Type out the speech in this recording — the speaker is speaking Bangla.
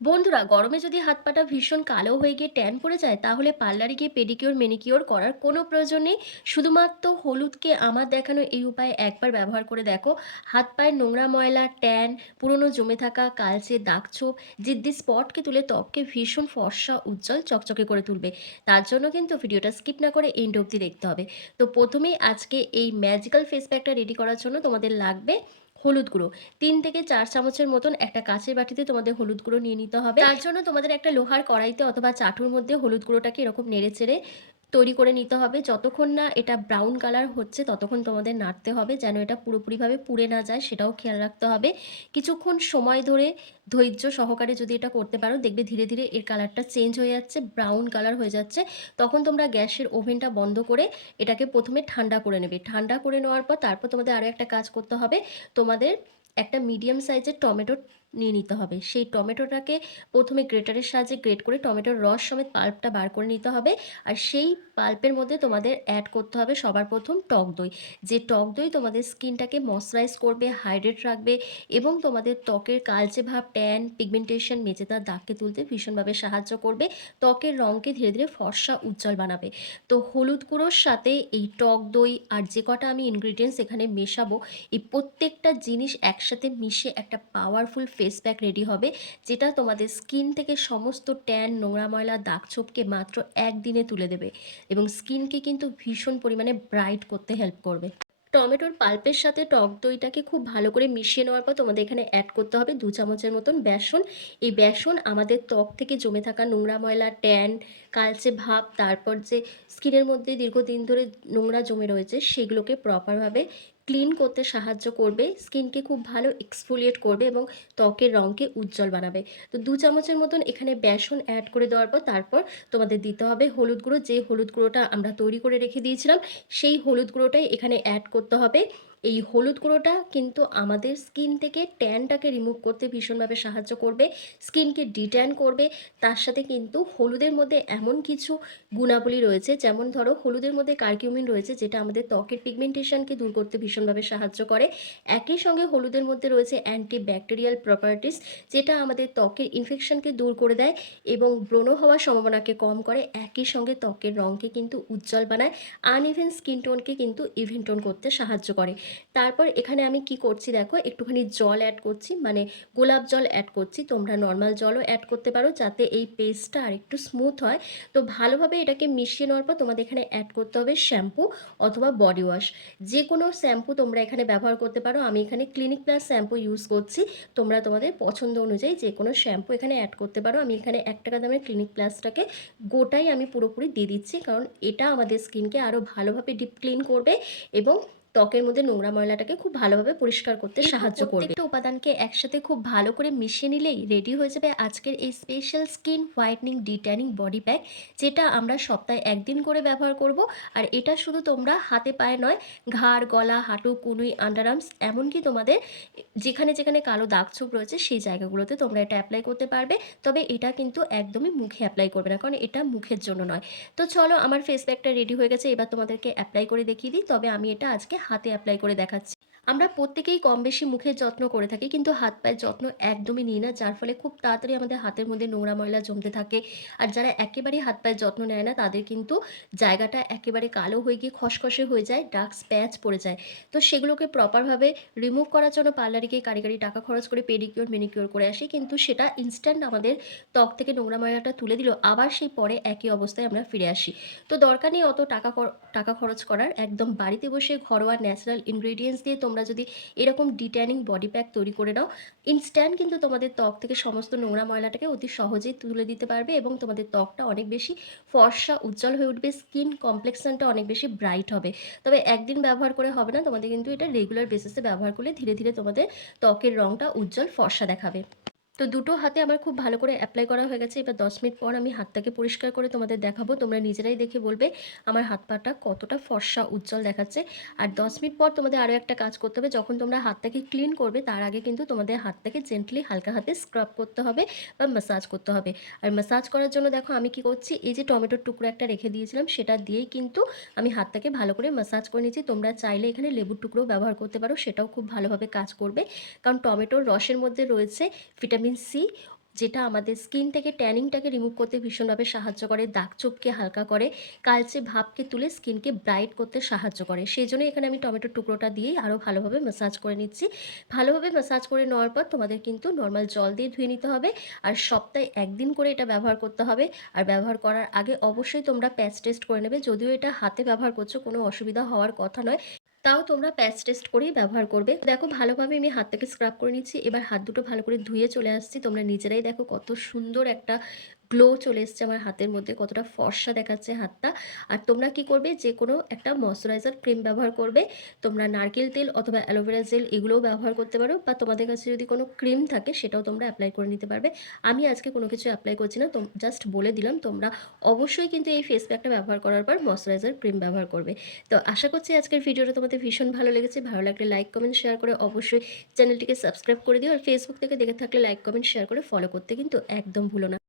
বন্ধুরা, গরমে যদি হাত পাটা ভীষণ কালো হয়ে গিয়ে ট্যান পড়ে যায়, তাহলে পার্লারে গিয়ে পেডিকিওর ম্যানিকিওর করার কোনো প্রয়োজন নেই। শুধুমাত্র হলুদকে আমার দেখানো এই উপায়ে একবার ব্যবহার করে দেখো। হাত পায়ের নোংরা ময়লা, ট্যান, পুরনো জমে থাকা কালচে দাগছোপ, জিদ্দি স্পটকে তুলে ত্বককে ভীষণ ফর্সা, উজ্জ্বল, চকচকে করে তুলবে। তার জন্য কিন্তু ভিডিওটা স্কিপ না করে এন্ড অবধি দেখতে হবে। তো প্রথমেই আজকে এই ম্যাজিক্যাল ফেস প্যাকটা রেডি করার জন্য তোমাদের লাগবে হলুদ গুঁড়ো। ৩ থেকে ৪ চামচের মতন একটা কাঁচের বাটিতে তোমাদের হলুদ গুঁড়ো নিয়ে নিতে হবে। তার জন্য তোমাদের একটা লোহার কড়াইতে অথবা চাটুর মধ্যে হলুদ গুঁড়োটাকে এরকম নেড়েচেড়ে তৈরি করে নিতে হবে। যতক্ষণ না এটা ব্রাউন কালার হচ্ছে ততক্ষণ তোমাদের নাড়তে হবে, যেন এটা পুরোপুরিভাবে পুড়ে না যায় সেটাও খেয়াল রাখতে হবে। কিছুক্ষণ সময় ধরে ধৈর্য সহকারে যদি এটা করতে পারো, দেখবে ধীরে ধীরে এর কালারটা চেঞ্জ হয়ে যাচ্ছে, ব্রাউন কালার হয়ে যাচ্ছে। তখন তোমরা গ্যাসের ওভেনটা বন্ধ করে এটাকে প্রথমে ঠান্ডা করে নেবে। ঠান্ডা করে নেওয়ার পর তারপর তোমাদের আরও একটা কাজ করতে হবে। তোমাদের একটা মিডিয়াম সাইজের টমেটো নিয়ে নিতে হবে। সেই টমেটোটাকে প্রথমে গ্রেটারের সাহায্যে গ্রেট করে টমেটোর রস সমেত পাল্পটা বার করে নিতে হবে। আর সেই পাল্পের মধ্যে তোমাদের অ্যাড করতে হবে সবার প্রথম টক দই। যে টক দই তোমাদের স্কিনটাকে ময়শ্চারাইজ করবে, হাইড্রেট রাখবে এবং তোমাদের ত্বকের কালচে ভাব, ট্যান, পিগমেন্টেশন, মেচেদার দাগকে তুলতে ভীষণভাবে সাহায্য করবে। ত্বকের রঙকে ধীরে ধীরে ফর্সা, উজ্জ্বল বানাবে। তো হলুদ গুঁড়োর সাথে এই টক দই আর যে কটা আমি ইনগ্রিডিয়েন্টস এখানে মেশাবো, এই প্রত্যেকটা জিনিস একসাথে মিশে একটা পাওয়ারফুল ফেস প্যাক রেডি হবে, যেটা তোমাদের স্কিন থেকে সমস্ত ট্যান, নোংরা ময়লা, দাগছোপকে মাত্র একদিনে তুলে দেবে এবং স্কিনকে কিন্তু ভীষণ পরিমাণে ব্রাইট করতে হেল্প করবে। টমেটোর পাল্পের সাথে টক দইটাকে খুব ভালো করে মিশিয়ে নেওয়ার পর তোমাদের এখানে অ্যাড করতে হবে 2 চামচের মতন বেসন। এই বেসন আমাদের ত্বক থেকে জমে থাকা নোংরা ময়লা, ট্যান, কালচে ভাব, তারপর যে স্কিনের মধ্যে দীর্ঘদিন ধরে নোংরা জমে রয়েছে সেগুলোকে প্রপারভাবে ক্লিন করতে সাহায্য করবে, স্কিনকে খুব ভালো এক্সফোলিয়েট করবে এবং ত্বকের রঙকে উজ্জ্বল বানাবে। তো 2 চামচের মতন এখানে বেসন অ্যাড করে দেওয়ার পর তারপর তোমাদের দিতে হবে হলুদ গুঁড়ো। যে হলুদ গুঁড়োটা আমরা তৈরি করে রেখে দিয়েছিলাম, সেই হলুদ গুঁড়োটাই এখানে অ্যাড করতে হবে। এই হলুদ গুঁড়োটা কিন্তু আমাদের স্কিন থেকে ট্যানটাকে রিমুভ করতে ভীষণভাবে সাহায্য করবে, স্কিনকে ডিট্যান করবে। তার সাথে কিন্তু হলুদের মধ্যে এমন কিছু গুণাবলী রয়েছে, যেমন ধরো হলুদের মধ্যে কারকিউমিন রয়েছে, যেটা আমাদের ত্বকের পিগমেন্টেশনকে দূর করতে ভীষণভাবে সাহায্য করে। একই সঙ্গে হলুদের মধ্যে রয়েছে অ্যান্টিব্যাকটেরিয়াল প্রপার্টিস, যেটা আমাদের ত্বকের ইনফেকশনকে দূর করে দেয় এবং ব্রণ হওয়ার সম্ভাবনাকে কম করে। একই সঙ্গে ত্বকের রঙকে কিন্তু উজ্জ্বল বানায়, আনইভেন স্কিন টোনকে কিন্তু ইভেন টোন করতে সাহায্য করে। তারপর এখানে আমি কি করছি দেখো, একটুখানি জল অ্যাড করছি, মানে গোলাপ জল অ্যাড করছি। তোমরা নর্মাল জলও অ্যাড করতে পারো যাতে এই পেস্টটা আর একটু স্মুথ হয়। তো ভালোভাবে এটাকে মিশিয়ে নেওয়ার পর তোমাদের এখানে অ্যাড করতে হবে শ্যাম্পু অথবা বডি ওয়াশ। যে কোনো শ্যাম্পু তোমরা এখানে ব্যবহার করতে পারো। আমি এখানে ক্লিনিক প্লাস শ্যাম্পু ইউজ করছি। তোমরা তোমাদের পছন্দ অনুযায়ী যে কোনো শ্যাম্পু এখানে অ্যাড করতে পারো। আমি এখানে 1 টাকা দামের ক্লিনিক প্লাসটাকে গোটাই আমি পুরোপুরি দিয়ে দিচ্ছি, কারণ এটা আমাদের স্কিনকে আরও ভালোভাবে ডিপ ক্লিন করবে এবং ত্বকের মধ্যে নোংরা ময়লাটাকে খুব ভালোভাবে পরিষ্কার করতে সাহায্য করবে। প্রত্যেকটা উপাদানকে একসাথে খুব ভালো করে মিশিয়ে নিলেই রেডি হয়ে যাবে আজকের এই special skin whitening detanning body pack, যেটা আমরা সপ্তাহে একদিন করে ব্যবহার করব। আর এটা শুধু তোমরা হাতে পায়ে নয়, ঘাড়, গলা, হাঁটু, কনুই, আন্ডারআর্মস, এমনকি তোমাদের যেখানে যেখানে কালো দাগছোপ রয়েছে সেই জায়গাগুলোতে তোমরা এটা অ্যাপ্লাই করতে পারবে। তবে এটা কিন্তু একদমই মুখে অ্যাপ্লাই করবে না, কারণ এটা মুখের জন্য নয়। তো চলো, আমার ফেস প্যাকটা রেডি হয়ে গেছে, এবার তোমাদেরকে অ্যাপ্লাই করে দেখিয়ে দিই। তবে আমি এটা আজকে হাতে অ্যাপ্লাই করে দেখাচ্ছি। আমরা প্রত্যেকেই কম বেশি মুখের যত্ন করে থাকি, কিন্তু হাত পায়ের যত্ন একদমই নিই না, যার ফলে খুব তাড়াতাড়ি আমাদের হাতের মধ্যে নোংরা ময়লা জমতে থাকে। আর যারা একেবারেই হাত পায়ের যত্ন নেয় না, তাদের কিন্তু জায়গাটা একেবারে কালো হয়ে গিয়ে খসখসে হয়ে যায়, ডার্ক স্প্যাচ পড়ে যায়। তো সেগুলোকে প্রপারভাবে রিমুভ করার জন্য পার্লারে গিয়ে কারিগরি টাকা খরচ করে পেডিকিওর ম্যানিকিওর করে আসি, কিন্তু সেটা ইনস্ট্যান্ট আমাদের ত্বক থেকে নোংরা ময়লাটা তুলে দিল, আবার সেই পরে একই অবস্থায় আমরা ফিরে আসি। তো দরকার নেই অত টাকা খরচ করার। একদম বাড়িতে বসে ঘরোয়া ন্যাচারাল ইনগ্রেডিয়েন্টস দিয়ে তোমরা যদি এরকম ডিট্যানিং বডি প্যাক তৈরি করে নাও, ইনস্ট্যান্ট কিন্তু তোমাদের ত্বক থেকে সমস্ত নোংরা ময়লাটাকে অতি সহজেই তুলে দিতে পারবে এবং তোমাদের ত্বকটা অনেক বেশি ফর্সা, উজ্জ্বল হয়ে উঠবে, স্কিন কমপ্লেক্সনটা অনেক বেশি ব্রাইট হবে। তবে একদিন ব্যবহার করে হবে না, তোমাদের কিন্তু এটা রেগুলার বেসিসে ব্যবহার করলে ধীরে ধীরে তোমাদের ত্বকের রঙটা উজ্জ্বল ফর্সা দেখাবে। তো দুটো হাতে আমার খুব ভালো করে অ্যাপ্লাই করা হয়ে গেছে। এবার 10 মিনিট পর আমি হাতটাকে পরিষ্কার করে তোমাদের দেখাবো। তোমরা নিজেরাই দেখে বলবে আমার হাত পাটা কতটা ফর্সা, উজ্জ্বল দেখাচ্ছে। আর 10 মিনিট পর তোমাদের আরও একটা কাজ করতে হবে। যখন তোমরা হাতটাকে ক্লিন করবে, তার আগে কিন্তু তোমাদের হাতটাকে জেন্টলি হালকা হাতে স্ক্রাব করতে হবে বা ম্যাসাজ করতে হবে। আর ম্যাসাজ করার জন্য দেখো আমি কি করছি, এই যে টমেটোর টুকরো একটা রেখে দিয়েছিলাম, সেটা দিয়েই কিন্তু আমি হাতটাকে ভালো করে ম্যাসাজ করে নিচ্ছি। তোমরা চাইলে এখানে লেবুর টুকরো ব্যবহার করতে পারো, সেটাও খুব ভালোভাবে কাজ করবে, কারণ টমেটোর রসের মধ্যে রয়েছে ভিটামিন সি যেটা আমাদের স্কিন থেকে ট্যানিংটাকে রিমুভ করতে ভীষণভাবে সাহায্য করে, দাগ-ছোপকে হালকা করে, কালচে ভাবকে তুলে স্কিনকে ব্রাইট করতে সাহায্য করে। সেজন্য এখানে আমি টমেটোর টুকরোটা দিয়েই আরও ভালোভাবে ম্যাসাজ করে নিচ্ছি। ভালোভাবে ম্যাসাজ করে নেওয়ার পর তোমাদের কিন্তু নরমাল জল দিয়ে ধুয়ে নিতে হবে। আর সপ্তাহে ১ দিন করে এটা ব্যবহার করতে হবে। আর ব্যবহার করার আগে অবশ্যই তোমরা প্যাচ টেস্ট করে নেবে। যদিও এটা হাতে ব্যবহার করছো, কোনো অসুবিধা হওয়ার কথা নয়। তাও তোমরা প্যাচ টেস্ট করেই ব্যবহার করবে। দেখো ভালোভাবে আমি হাতটাকে স্ক্রাব করে নিচ্ছি। এবার হাত দুটো ভালো করে ধুয়ে চলে আসছি। তোমরা নিজেরাই দেখো কত সুন্দর একটা গ্লো চলে এসছে আমার হাতের মধ্যে, কতটা ফর্সা দেখাচ্ছে হাতটা। আর তোমরা কি করবে, যেকোনো একটা ময়েশ্চারাইজার ক্রিম ব্যবহার করবে। তোমরা নারকেল তেল অথবা অ্যালোভেরা জেল এগুলোও ব্যবহার করতে পারো, বা তোমাদের কাছে যদি কোনো ক্রিম থাকে সেটাও তোমরা অ্যাপ্লাই করে নিতে পারবে। আমি আজকে কোনো কিছু অ্যাপ্লাই করছি না, জাস্ট বলে দিলাম। তোমরা অবশ্যই কিন্তু এই ফেস প্যাকটা ব্যবহার করার পর ময়েশ্চারাইজার ক্রিম ব্যবহার করবে। তো আশা করছি আজকের ভিডিওটা তোমাদের ভীষণ ভালো লেগেছে। ভালো লাগলে লাইক, কমেন্ট, শেয়ার করে অবশ্যই চ্যানেলটিকে সাবস্ক্রাইব করে দিও। আর ফেসবুক থেকে দেখে থাকলে লাইক, কমেন্ট, শেয়ার করে ফলো করতে কিন্তু একদম ভুলো না।